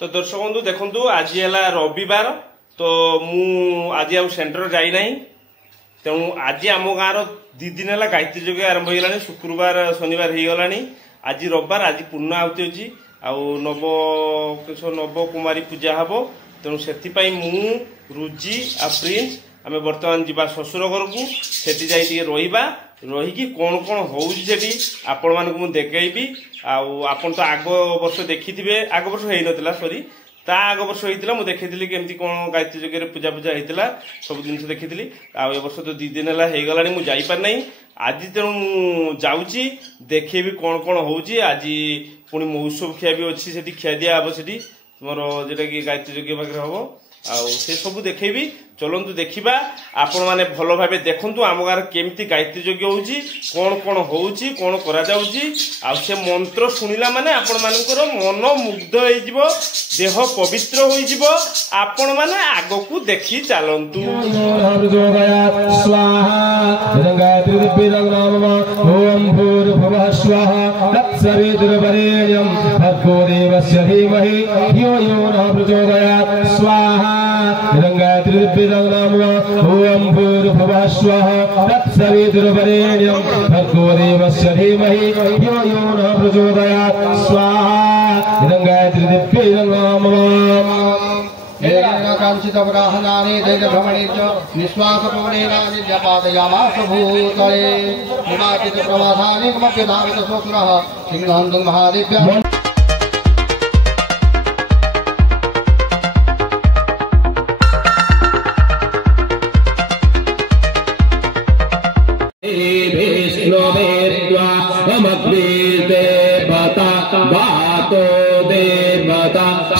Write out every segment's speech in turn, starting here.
तो दर्शक बंधु देखु आज है रविवार तो मु आज आ सेंटर जाई नहीं तेणु आज आम गाँव दी दिन है गायत्री यज्ञ आरंभ हो शुक्रवार शनिवार हो गला आज रविवार आज पूर्ण आहुति अच्छी नव कुमारी पूजा हम तेणु से मु रुचि आ प्रिंस आम बर्तमान जा शशुर घर को सेठी जाई रहा रहीकि कौन कौन होती आपण मानक देखी आपन तो आग वर्ष देखी आग वर्ष हो सॉरी ता आग वर्ष होता मुझे देखी केमती कौन गायत्री यज्ञ पूजा पूजा होता सब जिन देखी आउ वर्ष तो 2 दिन है गला मुझे जापार आज तेणु मुझे देखेबी कौन कौन होची आज पुणी महोत्सव खिया भी अच्छी से खिया दिया हम से तुम जोटा कि गायत्री यज्ञ पाखे हम से सब देखेबी चलतु देखा आपण मैंने भल भाव देखु आम गाँव केमती गायत्री यज्ञ होची कौन कौन होची कौन करा जाउची आ से मंत्र शुणिला माने आपण मानकर मन मुग्ध हो देह पवित्र हो आपण माने आग को देखी चलतु ओम भूर्भुवः स्वः तत्सवितुर्वरेण्यं भर्गो देवस्य धीमहि यो यो न प्रचोदयात् स्वाहा इदं गायत्री दिव्यै नमः कांचितवराहनानि दैर्भ्रमणे च निःश्वासपवनेनादिव्यपादयामास भूतले हिमाचित प्रमादानि कमप्यधावित सोऽसुरः सिंहं महादेव्या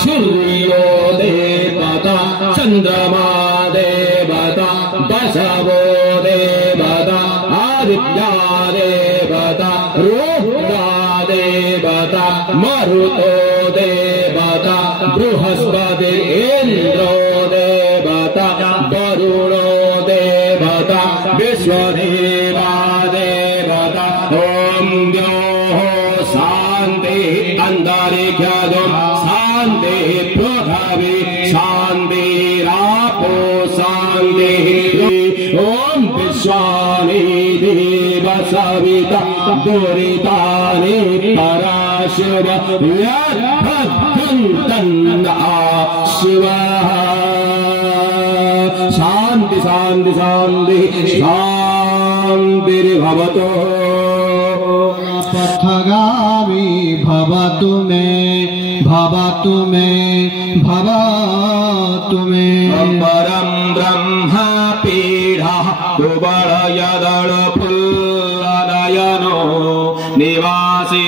सूर्यो देवता चंद्रमा देवता बसवो देवता आदित्या देवता रुद्रा देवता मरुतो देवता बृहस्पति इंद्रो देवता वरुणो देवता विश्वदेवा देवता ओम द्योः शांति अंतरिक्षं शांति पृथ्वी शांतिरापो शांति ओम विश्वानि देव सविता दुरितानि पराशुभ यद्भद्रं शिवः शांति शांति शांति शांतिर्भवतु पथगामी भवतु मे भवतु मे भवतु मे परम ब्रह्म पीढ़ा कुबलयदल फुल्लनयनो निवासी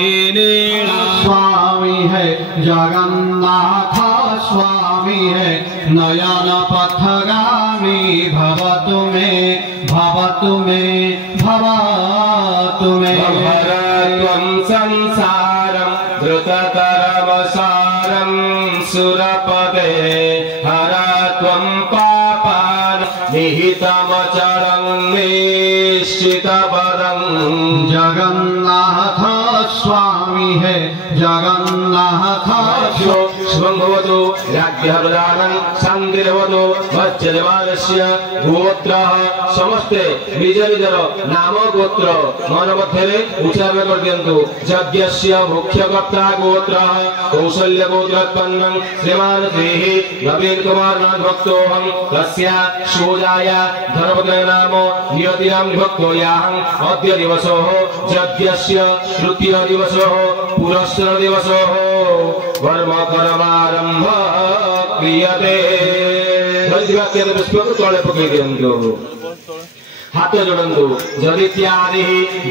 स्वामी है जगन्नाथ स्वामी है नयन पथगामी भवतु मे भवतु मे भवतु मे भरत्वं संसारं धृततरवसारं सुरपदे हरत्वं पापान् निहितमचरं निश्चितपदं जगन्नाथ स्वामी है जगन्नाथ शुभंभवतु राज्ञहृदानं शान्तिर्भवतु वत्सदेवानस्य गोत्रः समस्ते निज निजर नाम गोत्र मन मध्य उच्चारण कर दियंतु यज्ञस्य मुख्यकर्ता गोत्रः कौशल्य गोत्रोत्पन्नं श्रीमान देहि नवीन कुमार नाथ भक्तोऽहं तस्य शोजाय धर्मद्वय नाम नियतिनां विभक्तोऽहं अद्य दिवसः यज्ञस्य तृतीय दिवसः पुरस्कार दिवसः कर्म कर्मारंभ क्रियते पुष्प तले पकई दियंतु हाथ जोड़ू जदि त्यादि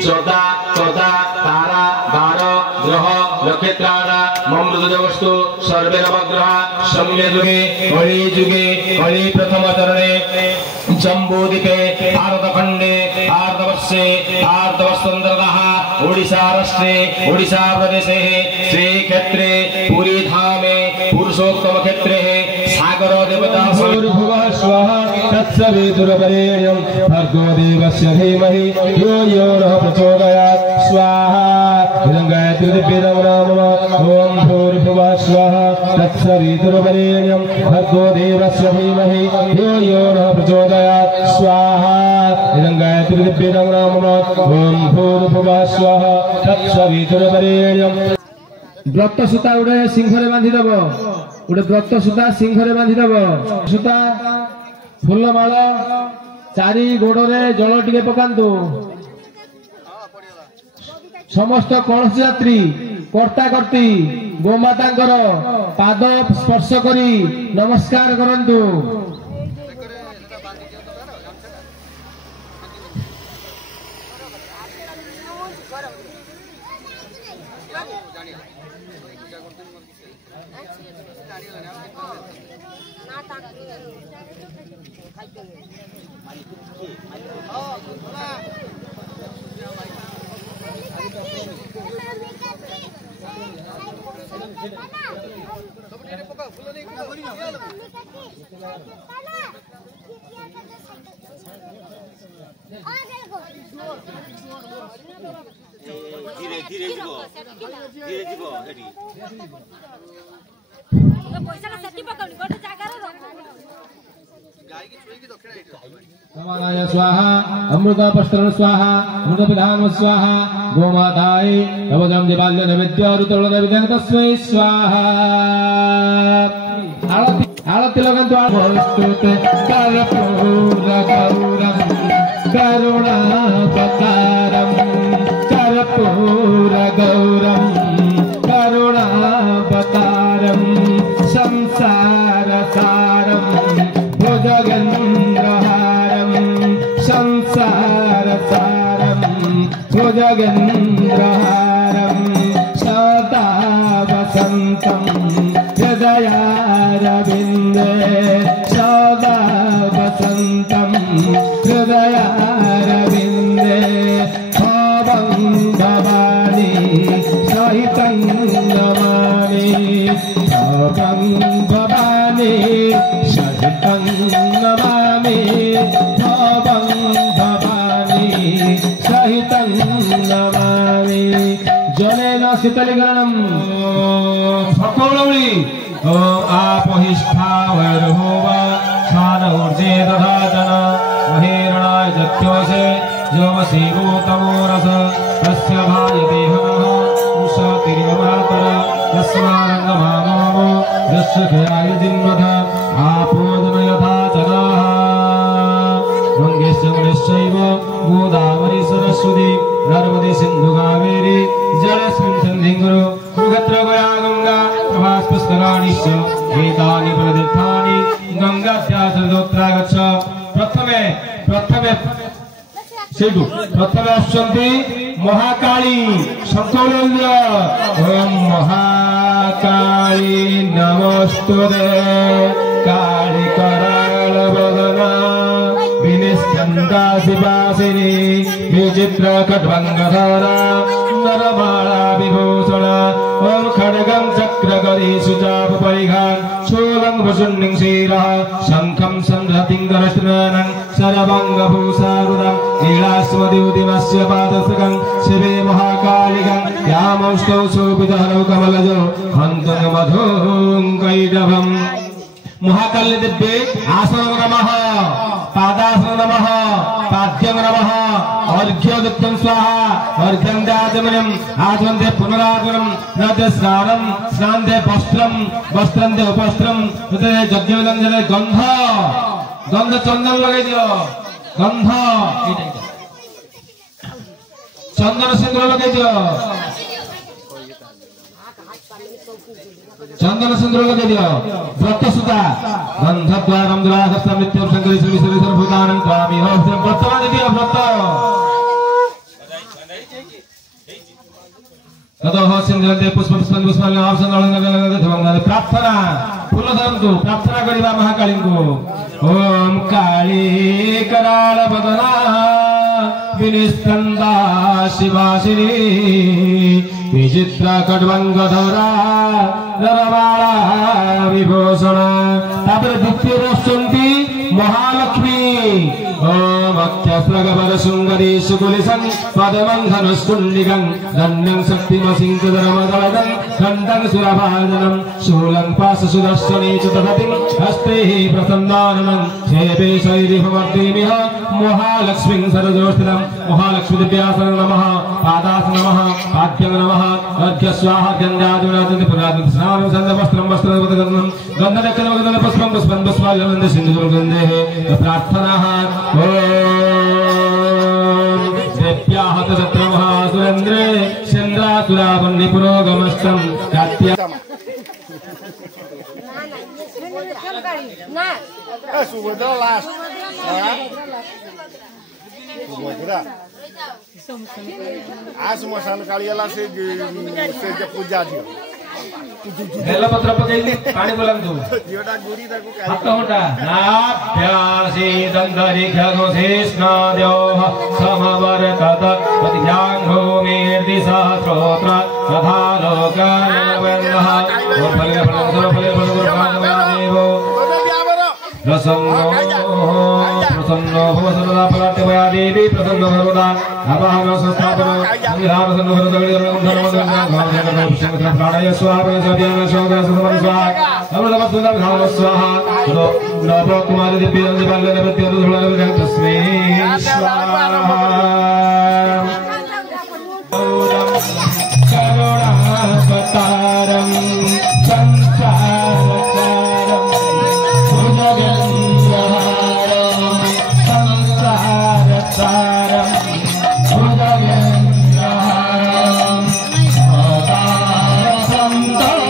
जदा तदा तारा बार ग्रह नक्षत्राणा ममृत वस्तु सर्वे नवग्रह सम्य जुगे कलि प्रथम चरणे जम्बूदीपे भारतखंडे भारतवर्षे भारतवर्षान्तर्गतः ओडिशा राष्ट्रे ओडिशा प्रदेशे श्रीक्षेत्रे पुरी धामे पुरुषोत्तम क्षेत्रे सागर देवता भूर्भुवः स्वः तत्सवितुर्वरेण्यं भर्गो देवस्य धीमहि यो यो नः प्रचोदयात् स्वाहा इदं गायत्री दिव्यं नाम ओम भूर्भुवः स्वाहा तत्सवितुर्वरेण्यं भर्गो देवस्य धीमहि धियो यो नः प्रचोदयात् स्वाहा इदं गायत्री दिव्यं नाम ओम भूर्भुवः स्वाहा तत्सवितुर्वरेण्यं व्रत सूता उड़े सिंहरे बांधी दब उड़े व्रत सूता सिंहरे बांधी दब सूता फूलमाल चारि गोड़े जल टिके पकांतु समस्त कलश यात्री कर्ता कर्ती गोमातांकर पाद स्पर्श करी नमस्कार करंतु समानाय स्वाहा अमृता पष्टन स्वाहा अमृत विधान स्वाहा गोमाताय नवजम दिवाल्य नैवेद्य ऋतुल नैवेद्य तस्मै स्वाहा आरती लगन्तु आस्तुते कर्पूर गौरम करुणावतारम कर्पूर गौरम करुणावतारम संसार सारम भुजगेन्द्रहारम संसार सारम भुजगेन्द्रहारम सदा वसन्तं हृदयारविन्दे सदा वसन्तं हृदयारविन्दे भवं भवानी सहितं नमामि भवं भवानी सहितं नमामि भवं भवानी सहितं नमामि जलेन शीतलीकरणं सकौलौली आपोहिष्ठावैर्भुव छान ऊर्जे दधाचन महेरणाय जत्योषे जोमसी गौतमो रस तस्य भायते हनः उषतिरिवमातर तस्मारङ्गमामो यस्य खयायुजिन्वथ आपोदन यथा जनाः गङ्गेश्च मुनिश्चैव गोदावरी सरस्वती नर्मदे सिन्धु कावेरी जलेऽस्मिन् सन्धिं कुरु कुरुक्षेत्र गया गङ्गा प्रभास्पुष्कराणिश्च एतानि प्रतीर्थानि गङ्गाध्यासोत्रा गच्छ प्रथमे सेठु प्रथमे आसुचन्ति महाकाली शंकरेन्द्र ओम महाकाली नमस्तुते काली कराल वदना विनिष्ठन्ता शिवासिनी विचित्र खड्गधरा नरमाला विभूषण ओम खड्गं चक्रगरी सुचाप परिघान शूलं वसुन्निं शिरः शंखं संहतिं करस्नानं सरवंगभूषारुदं नीलास्मदिउदिमस्य पादसकं शिवे महाकालिकं यामौष्टौ शोभितहरौ कमलजो हन्तु मधुं कैटभम् महाकाली दिव्ये आसन नमः पादासन नमः पाद्यं नमः अर्घ्योदत्तं स्वाहा अर्घ्यं दाचमनं आचमन्ते पुनरागमनं नते स्नानं स्नान्ते वस्त्रं वस्त्रन्ते उपस्त्रं तते यज्ञविदञ्जने गन्ध चन्दन लगाइ दियो गन्ध चन्दन सिन्दूर लगाइ दियो चंदन सिंदूर लगे दियो व्रत सुता गंधद्वारम दुरागस्तं नित्यं शंकरी श्री श्री सर्वभूतानं स्वामी होस्तं व्रतवान दियो व्रत ततो सिंदूरते पुष्प पुष्पानि आवसन प्रार्थना फूल धरन्तु प्रार्थना करिबा महाकाली को ओम काली कराल वदना विनिष्ठन्ता शिवासिनी विचित्र खड्गधरा नरमाला विभूषण तापर द्वितीय आसुचन्ति महालक्ष्मी ओम अक्षस्रगपरशृङ्गरी सुकुलिसं पदमन्धनुष्कुण्डिकं दण्डं शक्तिमसिंहधर्मदलदं खण्डं सुरभाजनं शूलं पाशसुदर्शने च दधतिं हस्तैः प्रसन्नाननं क्षेपे शैरिभवर्तिमिह महालक्ष्मीं सरजोषितं महालक्ष्मीदिव्यासन नमः पादासन नमः पाद्यं नमः अर्घ्यस्वाहा गङ्गाजनादन्ति पुरादन्ति स्नानं सन्दवस्त्रं वस्त्रवदगन्धं गन्धनकनवगन्धन पुष्पं पुष्पं पुष्पाल्यवन्ति सिन्धुरं गन्धेः प्रार्थनाः ओम देव्याः तत्र महासुरेन्द्रे चन्द्रासुरावन्नि पुरोगमस्तं कात्या आज मसान कालियाला से पूजा दियो बेलपत्र पकैली पानी बोलांतु जियोटा गुरी ताको हात होटा नाभ्यासी दन्तरि खगोधेष्णाद्योः समवर्तत पतिभ्याङ्घो मेर्दिसहस्रोत्र तथा लोकानवन्दः प्रसन्नो भव सर्वदा पलाट्यमया देवी प्रसन्नो सर्वदा अवहम संस्थापनो संविधान प्रसन्नो भवतु प्राणय स्वाहा सव्यान शोभन समर स्वाहा अमृतवत्सुदं धाम स्वाहा नव कुमार दिव्य बाल्य नवत्य रुद्र तस्मै स्वाहा करुणावतारं संसारसारं भुजगेन्द्रहारं संसारसारं भुजगेन्द्रहारं अवतारसन्तं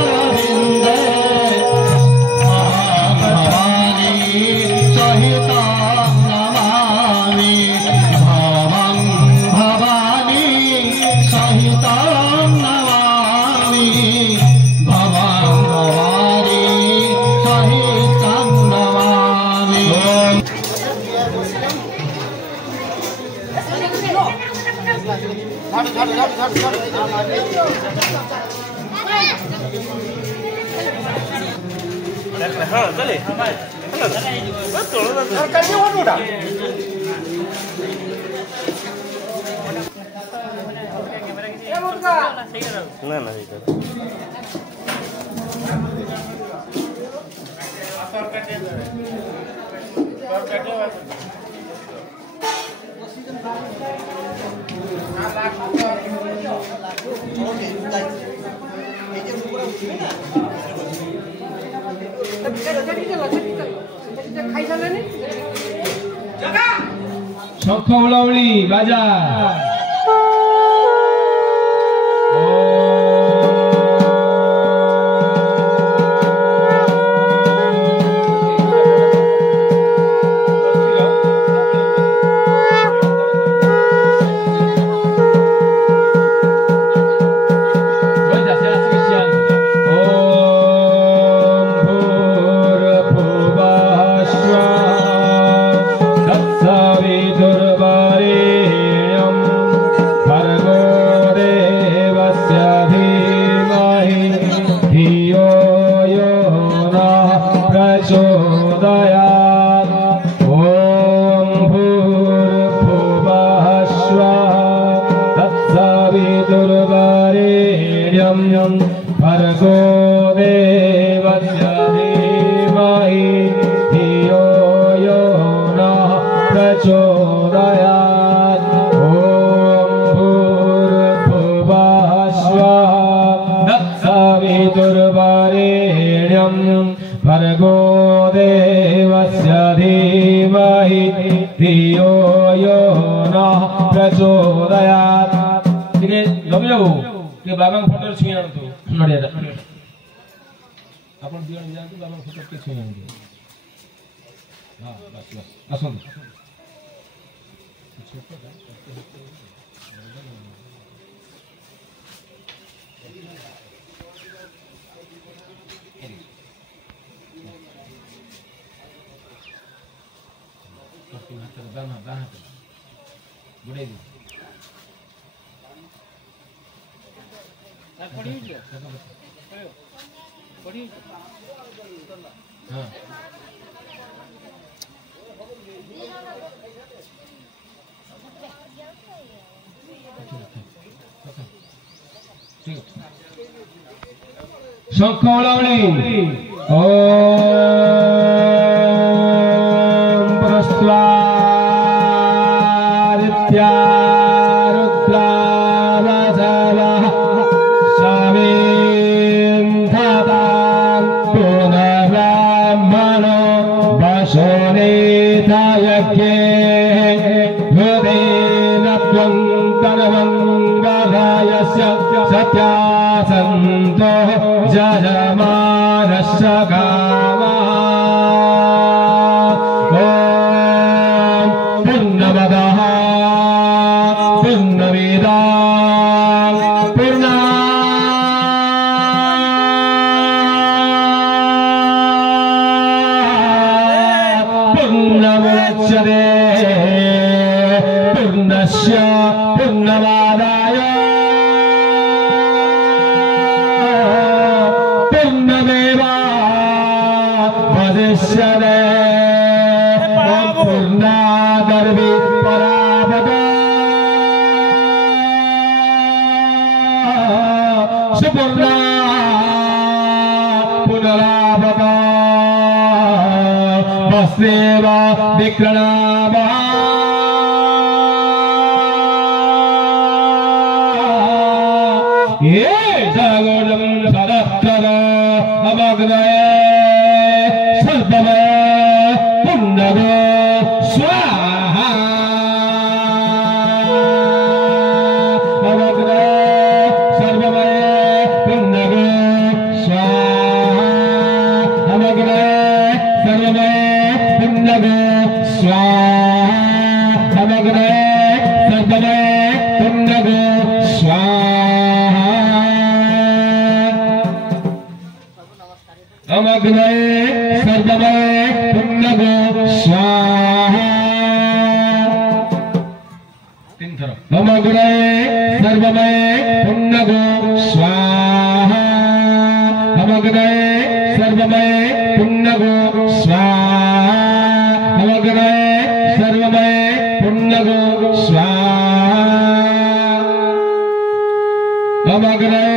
हृदयारविन्दे भवानी सहितं नमामि भवं भवानी सहितं नमामि भवं भवानी सहितं नमामि हाँ चले ना ना शंखहुलाहुली बाजा भर्गो देवस्य धीमहि धियो यो नः प्रचोदयात् ॐ भूर्भुवः स्वः तत्सवितुर्वरेण्यं भर्गो देवस्य धीमहि धियो यो नः प्रचोदयात् ठीक लम जाऊ के बाबा फोटो छुई आनतु नडिया आपण दियन जांतु बाबा फोटो के छुई आनतु हां बस बस आसन बुढ़े शंखवळवणी ओम प्रस्वादित्या रुद्रावसवः सविन्धतां पुनर्ब्रह्मणो वशोनेतायज्ञे हृदेन त्वं तनवं वधायस्य सत्यासन्तो जजमानस्य कामः ॐ पूर्णमदः पूर्णमिदं पूर्णमुदच्यते पूर्णस्य पूर्णमादाय पूर्णादर्वी परापदा सुपूर्णा पुनरापदा वस्देव विक्रणामा ये जगोदं सरस्तर अमग्नये सर्वमय पुण्यगो स्वाहा अमग्नये सर्वमय पुण्यगो स्वाहा अमग्नये सर्वमय पुण्यगो स्वाहा अमग्नये सर्वमय पुण्यगो स्वाहा अमग्नये सर्वमय पुण्यगो स्वाहा अमग्नये सर्वमय पुण्यगो स्वाहा अमग्नये सर्वमय पुण्यगो स्वाहा अमग्नये सर्वमय पुण्यगो स्वाहा अमग्नये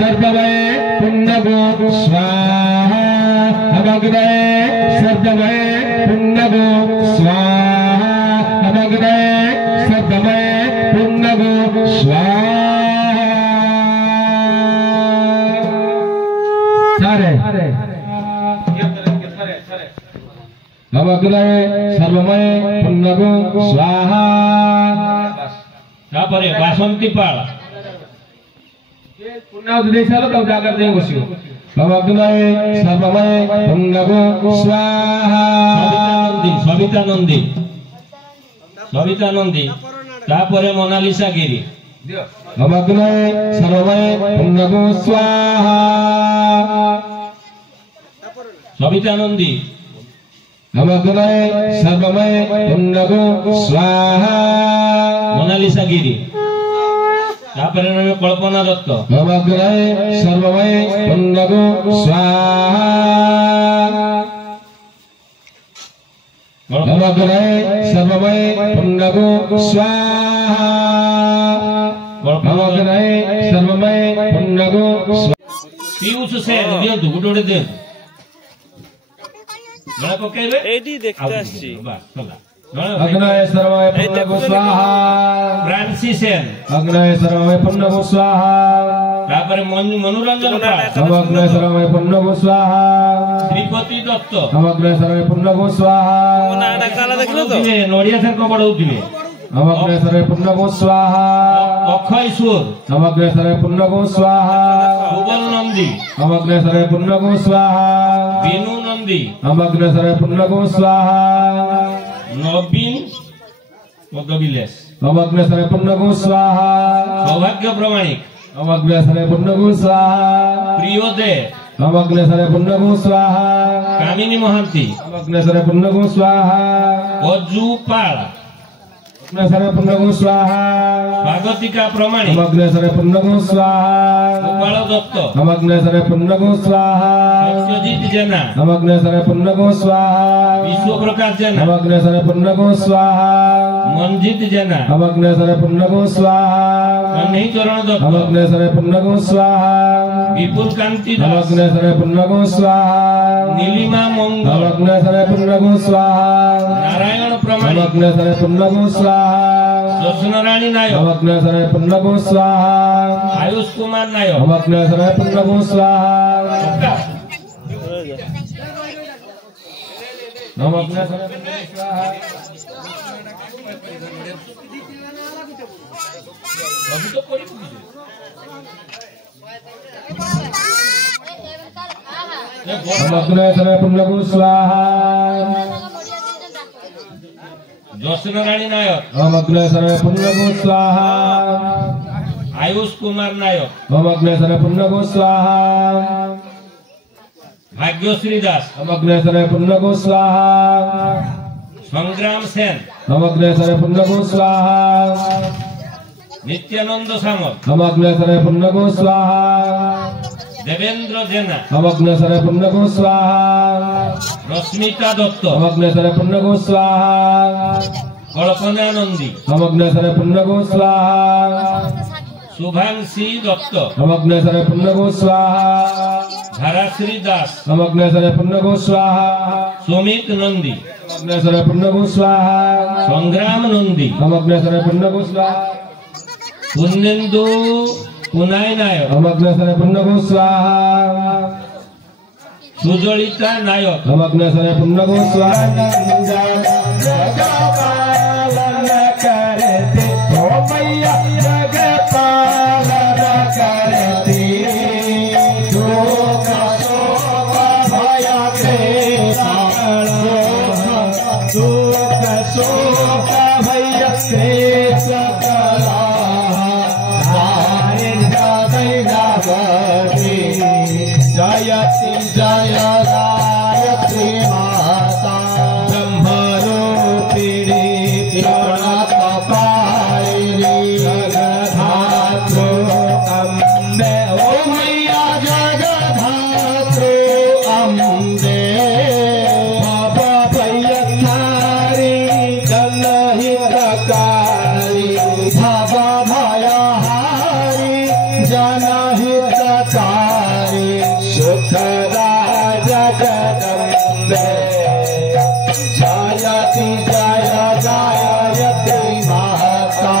सर्वमय पुण्यगो स्वाहा अमग्नये सर्वमय पुण्यगो स्वाहा अमग्नये सर्वमय पुण्यगो स्वाहा सारे अमग्नये सर्वमय पुण्यगो स्वाहा तापरे बासंती पाळ पुण्यावती देशाला तो जागर देव बसियो अमग्नये सर्वमय पुण्यगो स्वाहा सविता नंदी तापरे मोनालिसा गिरी अमग्नये सर्वमय पुण्यगो स्वाहा सविता नंदी अमग्नये सर्वमय पुण्यगो स्वाहा मोनालिसा गिरी तापरे कल्पना दत्त अमग्नये सर्वमय पुण्यगो स्वाहा अमग्नये सर्वमय पुण्यगो स्वाहा अमग्नये सर्वमय पुण्यगो पीयूष से दियंतु गुटे गुटे दे गला पकेबे एडी देखते आछि अग्नये सर्वमय पुण्यगो स्वाहा फ्रांसिसेन अग्नये सर्वमय पुण्यगो स्वाहा तापरे मनोरंजन अग्नये सर्वमय पुण्यगो स्वाहा श्रीपति दत्त अग्नये सर्वमय पुण्यगो स्वाहा नाडा काला देखलो तो नोडिया सर को पढौथिबे अग्नये सर्वमय पुण्यगो स्वाहा अक्षय सुर अग्नये सर्वमय पुण्यगो स्वाहा सुबल नंदी अग्नये सर्वमय पुण्यगो स्वाहा बिनु नंदी अग्नये सर्वमय पुण्यगो स्वाहा नवीन पदविलेस अग्नये सर्वमय पुण्यगो स्वाहा सौभाग्य प्रमाणिक अग्नये सर्वमय पुण्यगो स्वाहा प्रियोदे अग्नये सर्वमय पुण्यगो स्वाहा कामिनी महांती अग्नये सर्वमय पुण्यगो स्वाहा अजू पाल अग्नेशरे पुण्यगु स्वाहा स्वागतिका प्रमाणिक अग्नेशरे पुण्यगु स्वाहा गोपाल दत्त अग्नेशरे पुण्यगु स्वाहा सत्यजित जेना अग्नेशरे पुण्यगु स्वाहा विश्व प्रकाश जेना अग्नेशरे पुण्यगु स्वाहा मंजित जेना अग्नेशरे पुण्यगु स्वाहा कन्हई चरण दत्त अग्नेशरे पुण्यगु स्वाहा विपुल कांति दास अग्नेशरे पुण्यगु स्वाहा नीलिमा मंगल अग्नेशरे पुण्यगु स्वाहा नारायण प्रमाणिक अग्नेशरे पुण्यगु स्वाहा दर्शनराणी नायक अग्नेशरे पुण्यगु स्वाहा आयुष कुमार नायक अग्नेशरे पुण्यगु स्वाहा अग्नेशरे पुण्यगु स्वाहा अभी तो कोई अग्नेशरे पुण्यगु स्वाहा दर्शनराणी नायक अग्नेशरे पुण्यगु स्वाहा आयुष कुमार नायक अग्नेशरे पुण्यगु स्वाहा भाग्यश्री दास अग्नेशरे पुण्यगु स्वाहा संग्राम सेन अग्नेशरे पुण्यगु स्वाहा नित्यानंद सामल अग्नेशरे पुण्यगु स्वाहा देवेंद्र जेना अग्नेशरे पुण्यगु स्वाहा रश्मिता दत्त अग्नेशरे पुण्यगु स्वाहा कल्पना नंदी अग्नेशरे पुण्यगु स्वाहा शुभांशी दत्त अग्नेशरे पुण्यगु स्वाहा धाराश्री दास अग्नेशरे पुण्यगु स्वाहा सुमित नंदी अग्नेशरे पुण्यगु स्वाहा संग्राम नंदी अग्नेशरे पुण्यगु स्वाहा पुण्येन्दु पुनाई नायक अग्नेशरे पुण्यगु स्वाहा सुजलिता नायक अग्नेशरे पुण्यगु स्वाहा करते ओ मैया जगपालन करते दुख शोक भय दुख शोक भय जयति जय गायत्री माता ब्रह्मरूपिणी प्रणतपालिनी जगधातृ अम्बे ओ मैया जगधातृ अम्बे भवभयहारी जनहितकारी भवभयहारी जनहितकारी सुखदा जगदम्बे जयति जय गायत्री माता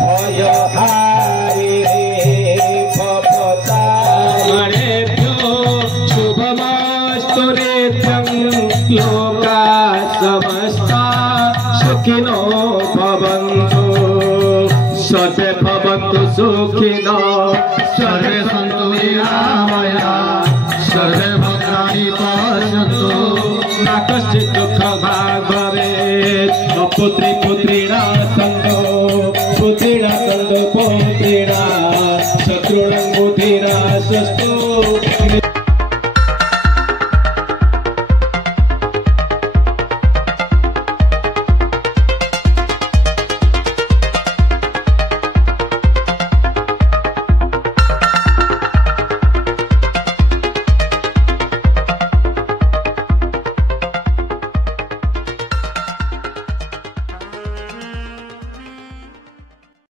भयहारी भवतारिभ्यो शुभमस्तु नित्यं लोका समस्ता सुखिनो भवन्तु सर्वे भवन्तु सुखिनो सर्वे सन्तु निरामया सर्वे भद्राणि पश्यन्तु न कश्चित् दुःखभाग् भवेत् पुत्री पुत्रिणा सन्तो पुत्रिणा